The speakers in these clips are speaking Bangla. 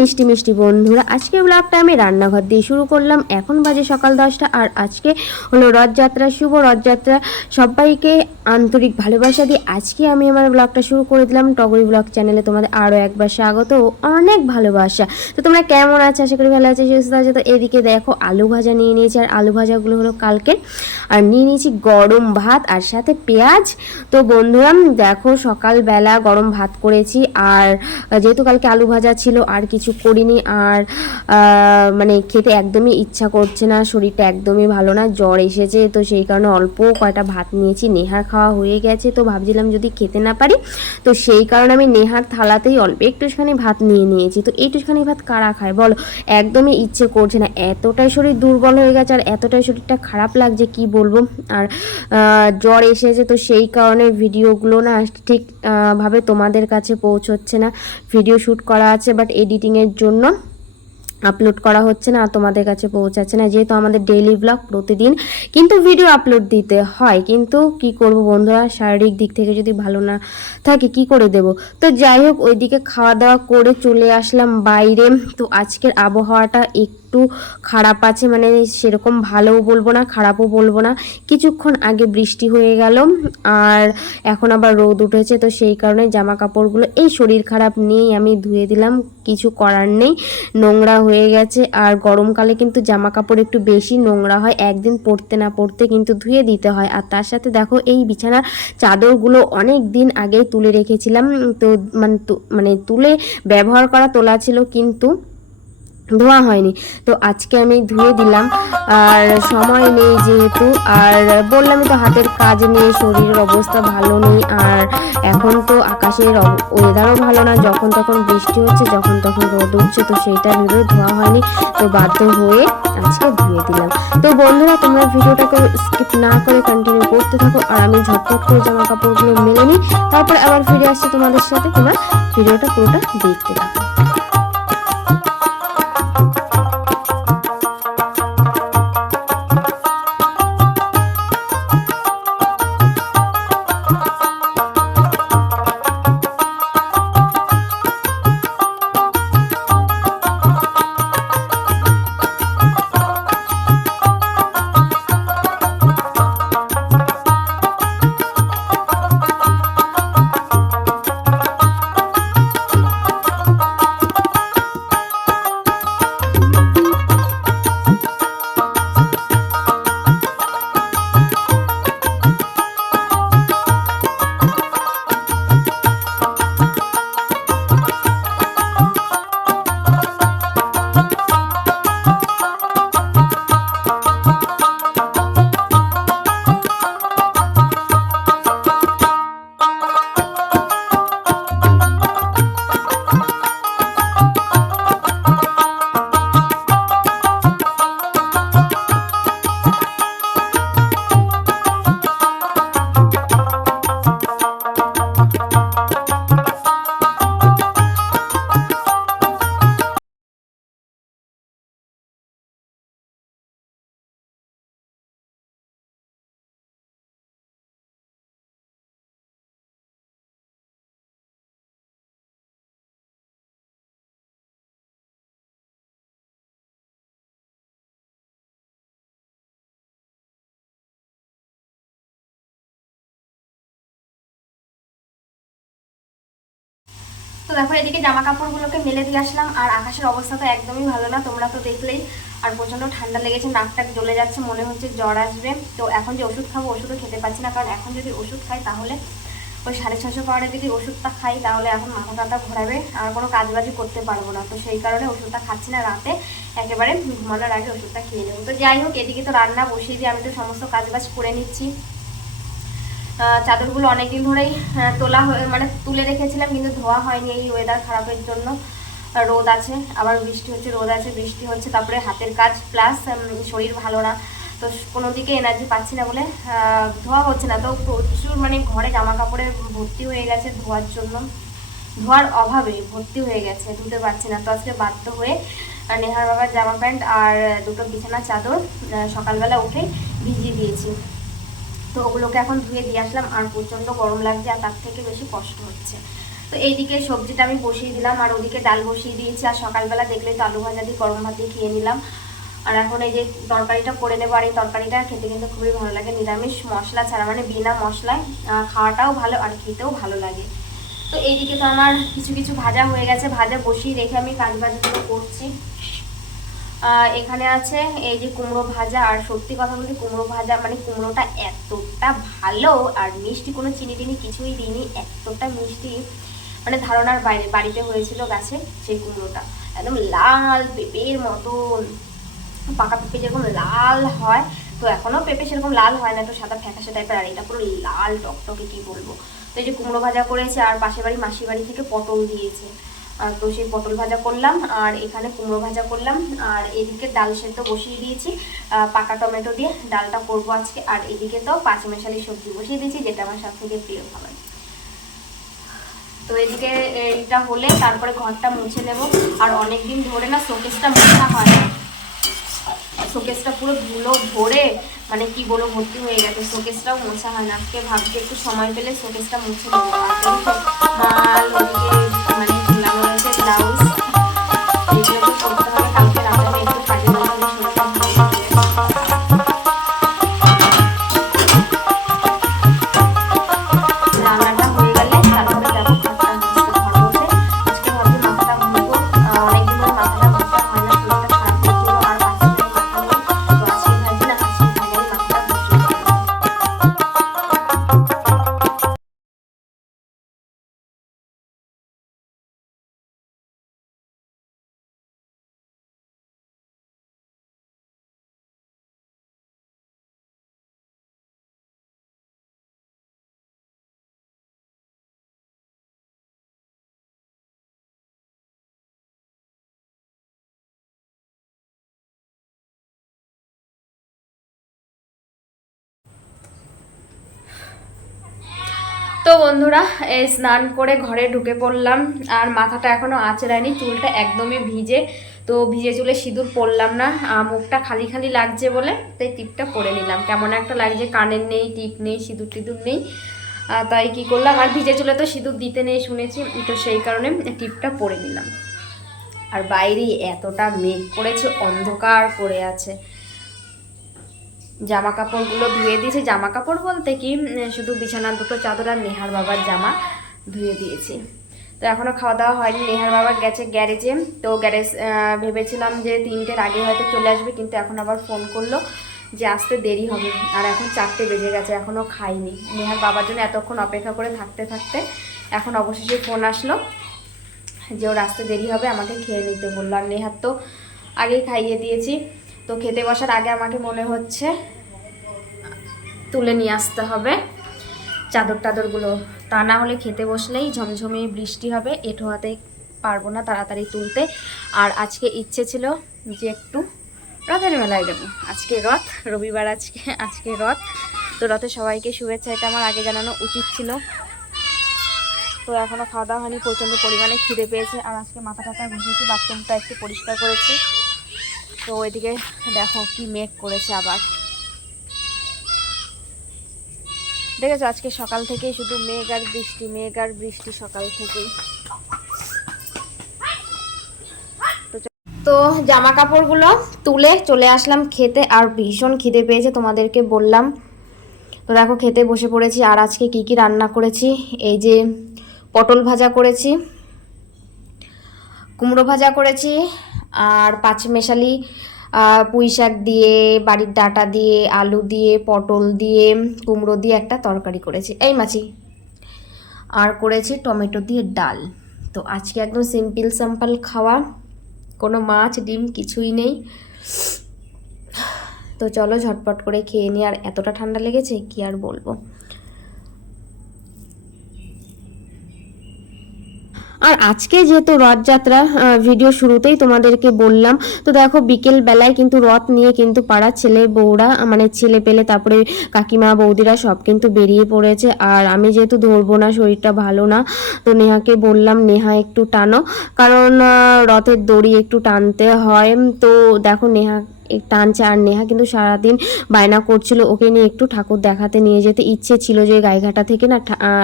মিষ্টি মিষ্টি বন্ধুরা, আজকের ব্লগটা আমি রান্নাঘর দিয়ে শুরু করলাম। এখন বাজে সকাল 10টা আর আজকে হলো রথযাত্রা। শুভ রথযাত্রা। সবাইকে আন্তরিক ভালোবাসা দিয়ে আজকে আমি আমার ব্লগটা শুরু করে দিলাম। টগরি ব্লগ চ্যানেলে তোমাদের আরও একবার স্বাগত ও অনেক ভালোবাসা। তো তোমরা কেমন আছো? আশা করি ভালো আছো, সুস্থ আছো। তো এদিকে দেখো আলু ভাজা নিয়ে নিয়েছি, আর আলু ভাজাগুলো হলো কালকে। আর নিয়ে নিয়েছি গরম ভাত আর সাথে পেঁয়াজ। তো বন্ধুরা দেখো সকালবেলা গরম ভাত করেছি, আর যেহেতু কালকে আলু ভাজা ছিল আর কিছু করিনি। আর মানে খেতে একদমই ইচ্ছা করছে না, শরীরটা একদমই ভালো না, জ্বর এসেছে। তো সেই কারণে অল্প কয়টা ভাত নিয়েছি। নেহার খাওয়া হয়ে গেছে, তো ভাবছিলাম যদি খেতে না পারি, তো সেই কারণে আমি নেহার থালাতেই অল্প একটুখানি ভাত নিয়ে নিয়েছি। তো এইটুখানি ভাত কারা খায় বলো? একদমই ইচ্ছে করছে না, এতটাই শরীর দুর্বল হয়ে গেছে আর এতটাই শরীরটা খারাপ লাগছে কি বলবো। আর জ্বর এসেছে, তো সেই কারণে ভিডিওগুলো না ঠিক ভাবে তোমাদের কাছে পৌঁছচ্ছে না। ভিডিও শ্যুট করা আছে বাট এডিটিংয়ের জন্য আপলোড করা হচ্ছে না, তোমাদের কাছে পৌঁছাচ্ছে না। যেহেতু আমাদের ডেইলি ব্লগ প্রতিদিন কিন্তু ভিডিও আপলোড দিতে হয়, কিন্তু কি করব বন্ধুরা, শারীরিক দিক থেকে যদি ভালো না থাকে কি করে দেব। তো যাই হোক, ওইদিকে খাওয়া দাওয়া করে চলে আসলাম বাইরে। তো আজকের আবহাওয়াটা একটু খারাপ আছে, মানে সেরকম ভালোও বলবো না খারাপও বলবো না। কিছুক্ষণ আগে বৃষ্টি হয়ে গেল আর এখন আবার রোদ উঠেছে। তো সেই কারণে জামা কাপড়গুলো এই শরীর খারাপ নিয়েই আমি ধুয়ে দিলাম, কিছু করার নেই, নোংরা হয়ে গেছে। আর গরমকালে কিন্তু জামা কাপড় একটু বেশি নোংরা হয়, একদিন পরতে না পরতে কিন্তু ধুয়ে দিতে হয়। আর তার সাথে দেখো এই বিছানার চাদরগুলো অনেক দিন আগেই তুলে রেখেছিলাম, তো মানে তুলে ব্যবহার করা তোলা ছিল কিন্তু ধোয়া হয়নি। তো আজকে আমি ধুয়ে দিলাম, আর সময় নেই যেহেতু, আর বললামই তো হাতের কাজ নিয়ে শরীরের অবস্থা ভালো নেই। আর এখন তো আকাশের ওয়েদারও ভালো না, যখন তখন বৃষ্টি হচ্ছে, যখন তখন রোদ উঠছে। তো সেইটা ভেবে ধোয়া হয়নি, তো বাধ্য হয়ে আজকে ধুয়ে দিলাম। তো বন্ধুরা তোমরা ভিডিওটাকে স্কিপ না করে কন্টিনিউ করতে থাকো, আর আমি ঝটপট করে জামা কাপড়গুলো মেলে নিই, তারপর আবার ফিরে আসছি তোমাদের সাথে। তোমরা ভিডিওটা পুরোটা দেখতে থাকো। তো দেখো এদিকে জামা কাপড়গুলোকে মেলে দিয়ে আসলাম, আর আকাশের অবস্থা তো একদমই ভালো না, তোমরা তো দেখলেই। আর প্রচণ্ড ঠান্ডা লেগেছে, নাকটাক জ্বলে যাচ্ছে, মনে হচ্ছে জ্বর আসবে। তো এখন যে ওষুধ খাবো, ওষুধও খেতে পারছি না, কারণ এখন যদি ওষুধ খাই তাহলে ওই 650 পাওয়ারে যদি ওষুধটা খাই তাহলে এখন মাথা টাথা ঘোরাবে আর কোনো কাজবাজি করতে পারবো না। তো সেই কারণে ওষুধটা খাচ্ছি না, রাতে একেবারে ঘুমানোর আগে ওষুধটা খেয়ে নেবো। তো যাই হোক, এদিকে তো রান্না বসিয়ে দিয়ে আমি তো সমস্ত কাজবাজ করে নিচ্ছি। চাদরগুলো অনেকদিন ধরেই তোলা মানে তুলে রেখেছিলাম, কিন্তু ধোয়া হয়নি এই ওয়েদার খারাপের জন্য। রোদ আছে, আবার বৃষ্টি হচ্ছে, রোদ আছে, বৃষ্টি হচ্ছে, তারপরে হাতের কাজ প্লাস শরীর ভালো না, তো কোনো দিকে এনার্জি পাচ্ছি না বলে ধোয়া হচ্ছে না। তো প্রচুর মানে ঘরে জামা কাপড়ে ভর্তি হয়ে গেছে, ধোয়ার জন্য ধোয়ার অভাবে ভর্তি হয়ে গেছে, ধুতে পারছি না। তো আজকে বাধ্য হয়ে নেহার বাবার জামা প্যান্ট আর দুটো বিছানা চাদর সকালবেলা উঠে ভিজিয়ে দিয়েছি। তো ওগুলোকে এখন ধুয়ে দিয়ে আসলাম, আর প্রচণ্ড গরম লাগছে আর তার থেকে বেশি কষ্ট হচ্ছে। তো তো এইদিকে সবজিটা আমি বসিয়ে দিলাম আর ওদিকে ডাল বসিয়ে দিয়েছি। আর সকালবেলা দেখলে তো আলু ভাজা দিয়ে গরম ভাত দিয়ে খেয়ে নিলাম। আর এখন এই যে তরকারিটা করে নেবো। আর এই তরকারিটা খেতে কিন্তু খুবই ভালো লাগে, নিরামিষ মশলা ছাড়া, মানে বিনা মশলায় খাওয়াটাও ভালো আর খেতেও ভালো লাগে। তো এইদিকে তো আমার কিছু কিছু ভাজা হয়ে গেছে, ভাজা বসিয়ে রেখে আমি কাজ বাজগুলো করছি। এখানে আছে এই যে কুমড়ো ভাজা। আর সত্যি কথা বলতে কুমড়ো ভাজা মানে কুমড়োটা এতটা ভালো, আর মিষ্টি, কোনো চিনি টিনি কিছুই দিইনি, এতটা মিষ্টি মানে ধারণার বাইরে। বাড়িতে হয়েছিল গাছে সেই কুমড়োটা, একদম লাল পেঁপের মতন, পাকা পেঁপে যেরকম লাল হয়, তো এখনো পেঁপে সেরকম লাল হয় না, তো সাদা ফ্যাকাশে টাইপের, আর এটা পুরো লাল টকটকে, কি বলবো। তো এই যে কুমড়ো ভাজা করেছে, আর পাশের বাড়ি মাসির বাড়ি থেকে পটল দিয়েছে, তো সেই পটল ভাজা করলাম, আর এখানে কুমড়ো ভাজা করলাম। আর এদিকে ডাল সেদ্ধ বসিয়ে দিয়েছি পাকা টমেটো দিয়ে, ডালটা করবো আজকে। আর এদিকে তো পাঁচমেশালি সবজি বসিয়ে দিয়েছি, যেটা আমার সব থেকে প্রিয় খাবার। তো এদিকে এইটা হলে তারপরে ঘরটা মুছে নেব। আর অনেকদিন ধরে না শোকেসটা মোছা হয় না, শোকেসটা পুরো ধুলো ভরে, মানে কি বলবো, ভর্তি হয়ে গেছে, শোকেসটাও মোছা হয় না। আজকে ভাবছি একটু সময় পেলে শোকেসটা মুছে নেবো। মাল ওদিকে মানে ঝুলানো রয়েছে ব্লাউজ, এইগুলো তো করতে হবে। কালকে রাতে আমি একটু কাজে লাগাবো, রান্নাটা হয়ে গেলে তারপরে যাবো ঘরটা মুছতে, ঘর মুছে আজকে ভাবছি মাথাটা ঘুরবো। অনেকদিন ধরে মাথাটা ঘুরতে হয় না, শরীরটা খারাপ হচ্ছিল, আর আজকে মাথা নেই, তো আজকে ভাবছি না আজকে ফাইনালি মাথাটা ঘুরতে। তো বন্ধুরা, এই স্নান করে ঘরে ঢুকে পড়লাম, আর মাথাটা এখনও আঁচড়ায়নি, চুলটা একদমই ভিজে, তো ভিজে চুলে সিঁদুর পরলাম না, মুখটা খালি খালি লাগছে বলে তাই টিপটা পরে নিলাম। কেমন একটা লাগছে, কানের নেই, টিপ নেই, সিঁদুর টিঁদুর নেই, তাই কি করলাম। আর ভিজে চুলে তো সিঁদুর দিতে নেই শুনেছি, তো সেই কারণে টিপটা পরে নিলাম। আর বাইরে এতটা মেঘ করেছে, অন্ধকার করে আছে। জামা কাপড়গুলো ধুয়ে দিয়েছি, জামা কাপড় বলতে কি শুধু বিছানার দুটো চাদর আর নেহার বাবার জামা ধুয়ে দিয়েছি। তো এখনও খাওয়া দাওয়া হয়নি, নেহার বাবা গেছে গ্যারেজে, তো গ্যারেজ ভেবেছিলাম যে 3টের আগে হয়তো চলে আসবে, কিন্তু এখন আবার ফোন করলো যে আসতে দেরি হবে, আর এখন 4টে বেজে গেছে, এখনও খাইনি। নেহার বাবার জন্য এতক্ষণ অপেক্ষা করে থাকতে থাকতে এখন অবশেষে ফোন আসলো যে ওর আসতে দেরি হবে, আমাকে খেয়ে নিতে বললো। আর নেহার তো আগেই খাইয়ে দিয়েছি, তো খেতে বসার আগে আমাকে মনে হচ্ছে তুলে নিয়ে আসতে হবে চাদর টাদরগুলো, তা না হলে খেতে বসলেই ঝমঝমে বৃষ্টি হবে, এঁঠো হাতে পারবো না তাড়াতাড়ি তুলতে। আর আজকে ইচ্ছে ছিল যে একটু রথের মেলায় যাবো, আজকে রথ, রবিবার আজকে রথ, তো রথে সবাইকে শুভেচ্ছা, এটা আমার আগে জানানো উচিত ছিল। তো এখনও খাওয়া দাওয়া হয়নি, প্রচণ্ড পরিমাণে খিদে পেয়েছে। আর আজকে মাথা টাথা ঘুষেছি, বাথরুমটা একটু পরিষ্কার করেছি। তো ওইদিকে দেখো কি মেঘ করেছে আবার, দেখেছো আজকে সকাল থেকেই শুধু মেঘ আর বৃষ্টি, মেঘ আর বৃষ্টি সকাল থেকেই। তো জামা কাপড়গুলো তুলে চলে আসলাম খেতে, আর ভীষণ খিদে পেয়েছে তোমাদেরকে বললাম। তো দেখো খেতে বসে পড়েছি। আর আজকে কি কি রান্না করেছি, এই যে পটল ভাজা করেছি, কুমড়ো ভাজা করেছি, আর পাঁচমেশালি পুঁই শাক দিয়ে, বাড়ির ডাঁটা দিয়ে, আলু দিয়ে, পটল দিয়ে, কুমড়ো দিয়ে একটা তরকারি করেছি, এই মাছি, আর করেছি টমেটো দিয়ে ডাল। তো আজকে একদম সিম্পল সিম্পল খাওয়া, কোনো মাছ ডিম কিছুই নেই। তো চলো ঝটপট করে খেয়ে নিই, আর এতটা ঠান্ডা লেগেছে কি আর বলবো। আর আজকে যেহেতু রথযাত্রা, ভিডিও শুরুতেই তোমাদেরকে বললাম, তো দেখো বিকেল বেলায় কিন্তু রথ নিয়ে কিন্তু পাড়ার ছেলে বউরা, মানে ছেলে পেলে, তারপরে কাকিমা বৌদিরা সব কিন্তু বেরিয়ে পড়েছে। আর আমি যেহেতু ধরবো না, শরীরটা ভালো না, তো নেহাকে বললাম নেহা একটু টানো, কারণ রথের দড়ি একটু টানতে হয়। তো দেখো নেহা টানছে। আর নেহা কিন্তু সারাদিন বায়না করছিল ওকে নিয়ে একটু ঠাকুর দেখাতে নিয়ে যেতে। ইচ্ছে ছিল যে গাইঘাটা থেকে না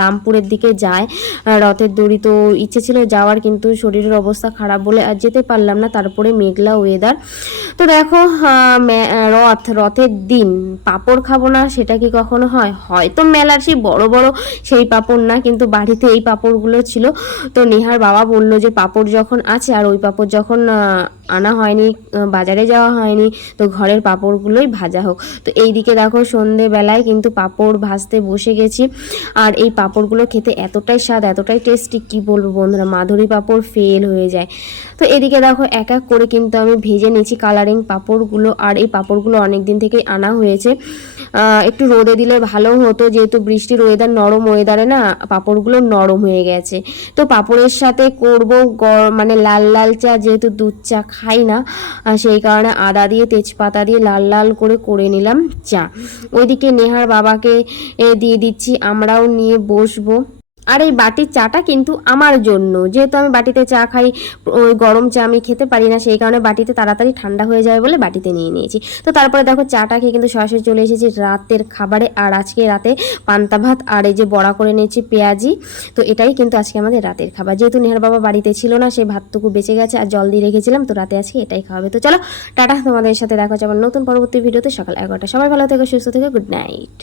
রামপুরের দিকে যায় রথের দড়ি, তো ইচ্ছে ছিল যাওয়ার, কিন্তু শরীরের অবস্থা খারাপ বলে আর যেতে পারলাম না। তারপরে মেঘলা ওয়েদার। তো দেখো রথের দিন পাঁপড় খাবো না সেটা কি কখনো হয়? হয়তো মেলার সেই বড় বড় সেই পাঁপড় না, কিন্তু বাড়িতে এই পাঁপড়গুলো ছিল। তো নেহার বাবা বললো যে পাঁপড় যখন আছে আর ওই পাঁপড় যখন আনা হয়নি, বাজারে যাওয়া হয়নি, তো ঘরের পাঁপড়গুলোই ভাজা হোক। তো এইদিকে দেখো সন্ধেবেলায় কিন্তু পাঁপড় ভাজতে বসে গেছি। আর এই পাঁপড়গুলো খেতে এতটাই স্বাদ, এতটাই টেস্টি, কি বলবো বন্ধুরা, মাধুরী পাঁপড় ফেল হয়ে যায়। তো এদিকে দেখো এক এক করে কিন্তু আমি ভেজে নিয়েছি কালারিং পাঁপড়গুলো। আর এই পাঁপড়গুলো অনেক দিন থেকেই আনা হয়েছে, একটু রোদে দিলে ভালো হতো, যেহেতু বৃষ্টির ওয়েদার, নরম ওয়েদারে না পাঁপড়গুলো নরম হয়ে গেছে। তো পাঁপড়ের সাথে করব মানে লাল লাল চা, যেহেতু দুধ চা খাই না, সেই কারণে আদা দিয়ে তেজপাতা দিয়ে লাল লাল করে নিলাম চা। ওইদিকে নেহার বাবাকে দিয়ে দিচ্ছি, আমরাও নিয়ে বসবো। আর এই বাটির চাটা কিন্তু আমার জন্য, যেহেতু আমি বাটিতে চা খাই, ওই গরম চা আমি খেতে পারি না, সেই কারণে বাটিতে তাড়াতাড়ি ঠান্ডা হয়ে যায় বলে বাটিতে নিয়ে নিয়েছি। তো তারপরে দেখো চাটা খেয়ে কিন্তু সরাসরি চলে এসেছি রাতের খাবারে। আর আজকে রাতে পান্তা ভাত আর এই যে বড়া করে নিয়েছি পেঁয়াজি। তো এটাই কিন্তু আজকে আমাদের রাতের খাবার, যেহেতু নেহার বাবা বাড়িতে ছিল না, সেই ভাতটুকু বেঁচে গেছে আর জল দিয়ে রেখেছিলাম, তো রাতে আজকে এটাই খাওয়াবে। তো চলো টাটা, তোমাদের সাথে দেখা হচ্ছে আবার নতুন পরবর্তী ভিডিওতে সকাল 11টা। সবাই ভালো থেকো, সুস্থ থেকো, গুড নাইট।